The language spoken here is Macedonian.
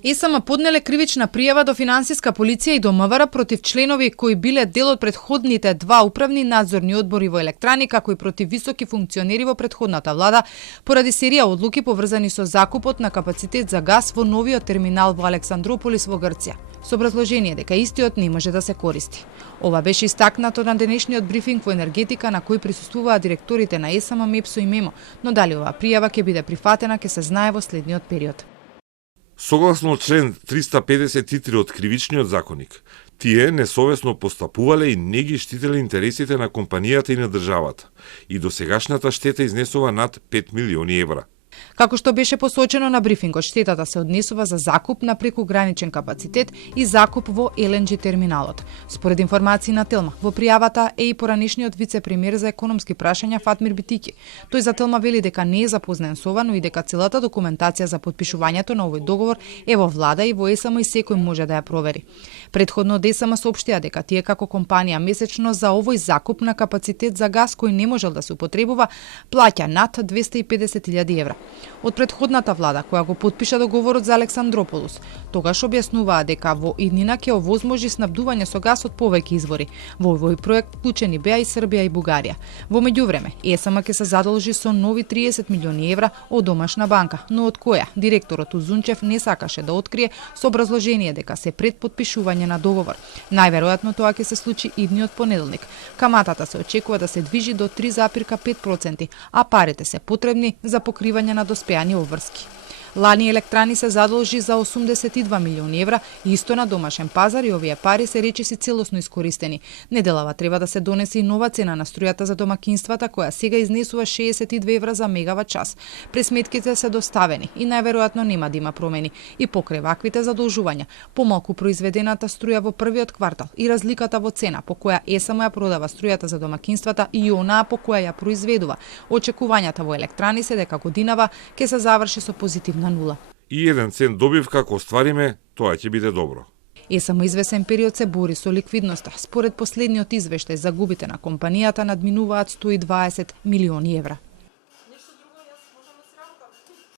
ЕСМ поднеле кривична пријава до финансиска полиција и до МВР против членови кои биле дел од претходните два управни надзорни одбори во Електрони, како и против високи функционери во претходната влада, поради серија одлуки поврзани со закупот на капацитет за газ во новиот терминал во Александрополис во Грција, со образложение дека истиот не може да се користи. Ова беше истакнато на денешниот брифинг во енергетика на кој присуствуваа директорите на ЕСМ, МЕПСО и МЕМО, но дали оваа пријава ќе биде прифатена ќе се знае во следниот период. Согласно член 353 од Кривичниот законник, тие несовесно постапувале и не ги штителе интересите на компанијата и на државата, и досегашната штета изнесува над 5 милиони евра. Како што беше посочено на брифингот, штетата се однесува за закуп на прекуграничен капацитет и закуп во ЛНГ терминалот. Според информации на Телма, во пријавата е и поранешниот вице-премиер за економски прашања Фатмир Битики. Тој за Телма вели дека не е запознен со ова, но и дека целата документација за потпишувањето на овој договор е во влада и во ЕСМ и секој може да ја провери. Предходно од ЕСМ соопштија дека тие како компанија месечно за овој закуп на капацитет за газ кој не можел да се употребува плаќа над 250.000 евра. Од претходната влада, која го потпиша договорот за Александрополис, тогаш објаснуваа дека во иднина ќе овозможи снабдување со газ од повеќе извори. Во овој проект вклучени беа и Србија и Бугарија. Во меѓувреме, ЕСМ ќе се задолжи со нови 30 милиони евра од домашна банка, но од која директорот Узунчев не сакаше да открие со образложение дека се пред потпишување на договор. Најверојатно тоа ќе се случи идниот понеделник. Каматата се очекува да се движи до 3,5%, а парите се потребни за покривање на доспеани обврски. Лани Електрони се задолжи за 82 милиони евра, исто на домашен пазар, и овие пари се речиси целосно искористени. Неделава треба да се донесе и нова цена на струјата за домакинствата, која сега изнесува 62 евра за мегават час. Пресметките се доставени и најверојатно нема да има промени. И покрај ваквите задолжувања, помалку произведената струја во првиот квартал и разликата во цена по која ЕСМ ја продава струјата за домакинствата и онаа по која ја произведува, очекувањата во Електрони се дека годинава ќе се заврши со позитивна нула. И 1 цент добивка ако оствариме, тоа ќе биде добро. ЕСМ извесен период се бори со ликвидноста. Според последниот извештај, загубите на компанијата надминуваат 120 милиони евра.